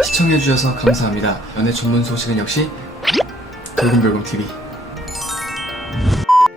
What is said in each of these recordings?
시청해주셔서 감사합니다. 연애 전문 소식은 역시 돌곰별곰TV.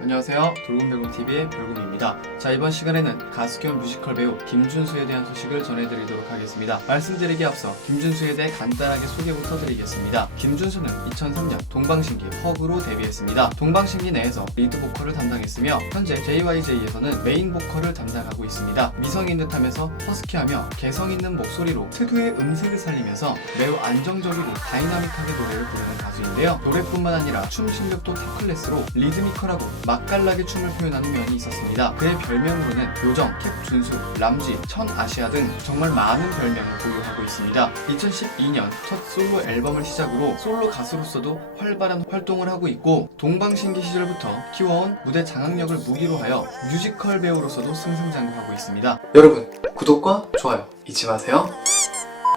안녕하세요, 돌곰별곰TV의 별곰입니다. 자, 이번 시간에는 가수 겸 뮤지컬 배우 김준수에 대한 소식을 전해드리도록 하겠습니다. 말씀드리기 앞서 김준수에 대해 간단하게 소개부터 드리겠습니다. 김준수는 2003년 동방신기 허그로 데뷔했습니다. 동방신기 내에서 리드 보컬을 담당했으며 현재 JYJ에서는 메인 보컬을 담당하고 있습니다. 미성인 듯하면서 허스키하며 개성있는 목소리로 특유의 음색을 살리면서 매우 안정적이고 다이나믹하게 노래를 부르는 가수인데요. 노래뿐만 아니라 춤 실력도 탑클래스로 리드미컬하고 맛깔나게 춤을 표현하는 면이 있었습니다. 그의 별명으로는 요정, 캡준수, 람쥐, 천아시아 등 정말 많은 별명을 보유하고 있습니다. 2012년 첫 솔로 앨범을 시작으로 솔로 가수로서도 활발한 활동을 하고 있고, 동방신기 시절부터 키워온 무대 장악력을 무기로 하여 뮤지컬 배우로서도 승승장구하고 있습니다. 여러분, 구독과 좋아요 잊지 마세요.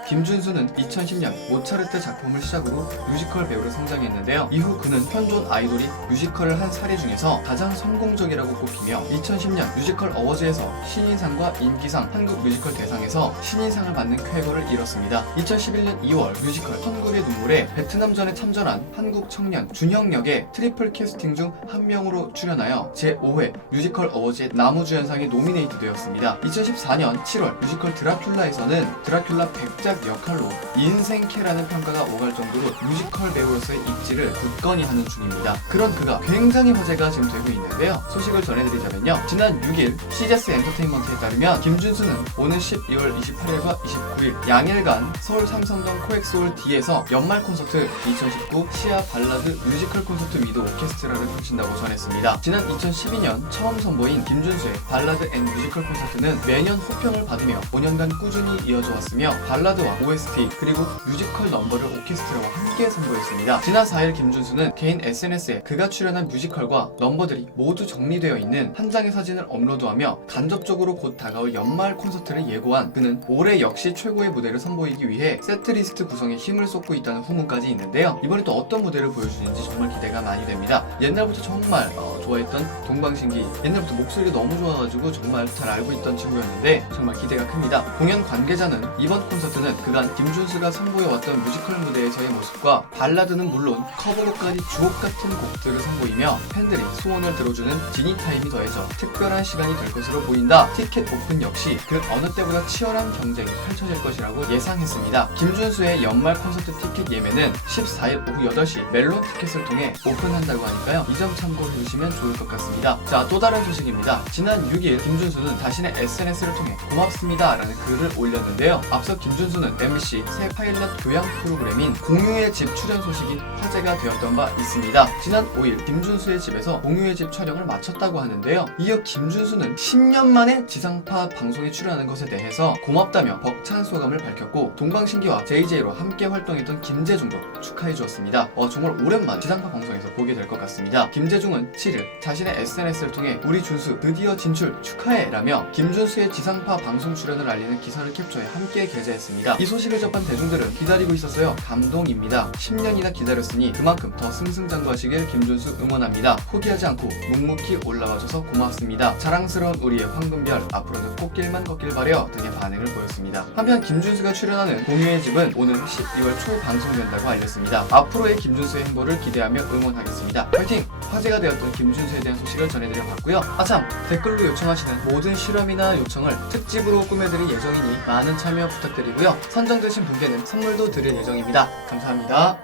김준수는 2010년 모차르트 작품을 시작으로 뮤지컬 배우로 성장했는데요. 이후 그는 현존 아이돌이 뮤지컬을 한 사례 중에서 가장 성공적이라고 꼽히며 2010년 뮤지컬 어워즈에서 신인상과 인기상 한국 뮤지컬 대상에서 신인상을 받는 쾌거를 이뤘습니다. 2011년 2월 뮤지컬 천국의 눈물에 베트남전에 참전한 한국 청년 준형 역의 트리플 캐스팅 중 한 명으로 출연하여 제5회 뮤지컬 어워즈의 나무주연상에 노미네이트 되었습니다. 2014년 7월 뮤지컬 드라큘라에서는 드라큘라 백작 역할로 인생캐라는 평가가 오갈 정도로 뮤지컬 배우로서의 입지를 굳건히 하는 중입니다. 그런 그가 굉장히 화제가 지금 되고 있는데요. 소식을 전해드리자면요, 지난 6일 CJS 엔터테인먼트에 따르면 김준수는 오는 12월 28일과 29일 양일간 서울 삼성동 코엑스홀 D에서 연말 콘서트 2019 시아 발라드 뮤지컬 콘서트 위드 오케스트라를 펼친다고 전했습니다. 지난 2012년 처음 선보인 김준수의 발라드 앤 뮤지컬 콘서트는 매년 호평을 받으며 5년간 꾸준히 이어져 왔으며 발라드와 OST 그리고 뮤지컬 넘버를 오케스트라와 함께 선보였습니다. 지난 4일 김준수는 개인 SNS에 그가 출연한 뮤지컬과 넘버들이 모두 정리되어 있는 한 장의 사진을 업로드하며 간접적으로 곧 다가올 연말 콘서트를 예고한 그는 올해 역시 최고의 무대를 선보이기 위해 세트리스트 구성에 힘을 쏟고 있다는 후문까지 있는데요. 이번에 또 어떤 무대를 보여주는지 정말 기대가 많이 됩니다. 옛날부터 정말 좋아했던 동방신기, 옛날부터 목소리가 너무 좋아가지고 정말 잘 알고 있던 친구였는데 정말 기대가 큽니다. 공연 관계자는 이번 콘서트는 그간 김준수가 선보여왔던 뮤지컬 무대에서의 모습과 발라드는 물론 커버곡까지 주옥같은 곡들을 선보이며 팬들이 소원을 들어주는 지니타임이 더해져 특별한 시간이 될 것으로 보인다. 티켓 오픈 역시 그 어느 때보다 치열한 경쟁이 펼쳐질 것이라고 예상했습니다. 김준수의 연말 콘서트 티켓 예매는 14일 오후 8시 멜론 티켓을 통해 오픈한다고 하니까요, 이 점 참고해주시면 좋을 것 같습니다. 자, 또 다른 소식입니다. 지난 6일 김준수는 자신의 SNS를 통해 고맙습니다 라는 글을 올렸는데요. 앞서 김준수는 MBC 새 파일럿 교양 프로그램인 공유의 집 출연 소식이 화제가 되었던 바 있습니다. 지난 5일 김준수의 집에서 공유의 집 촬영을 마쳤다고 하는데요. 이어 김준수는 10년 만에 지상파 방송에 출연하는 것에 대해서 고맙다며 벅찬 소감을 밝혔고, 동방신기와 JJ로 함께 활동했던 김재중도 축하해 주었습니다. 정말 오랜만 지상파 방송에서 보게 될 것 같습니다. 김재중은 7일 자신의 SNS를 통해 우리 준수 드디어 진출 축하해 라며 김준수의 지상파 방송 출연을 알리는 기사를 캡처해 함께 게재했습니다. 이 소식을 접한 대중들은 기다리고 있었어요. 감동입니다. 10년이나 기다렸으니 그만큼 더 승승장구하시길 김준수 응원합니다. 포기하지 않고 묵묵히 올라와줘서 고맙습니다. 자랑스러운 우리의 황금별, 앞으로도 꽃길만 걷길 바려 등의 반응을 보였습니다. 한편 김준수가 출연하는 공유의 집은 오는 12월 초 방송된다고 알렸습니다. 앞으로의 김준수의 행보를 기대하며 응원하겠습니다. 화이팅! 화제가 되었던 김준수에 대한 소식을 전해드려봤고요. 아참! 댓글로 요청하시는 모든 실험이나 요청을 특집으로 꾸며드릴 예정이니 많은 참여 부탁드리고요. 선정되신 분께는 선물도 드릴 예정입니다. 감사합니다.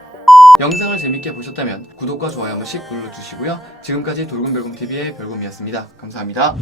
영상을 재밌게 보셨다면 구독과 좋아요 한 번씩 눌러주시고요. 지금까지 돌곰별곰TV의 별곰이었습니다. 감사합니다.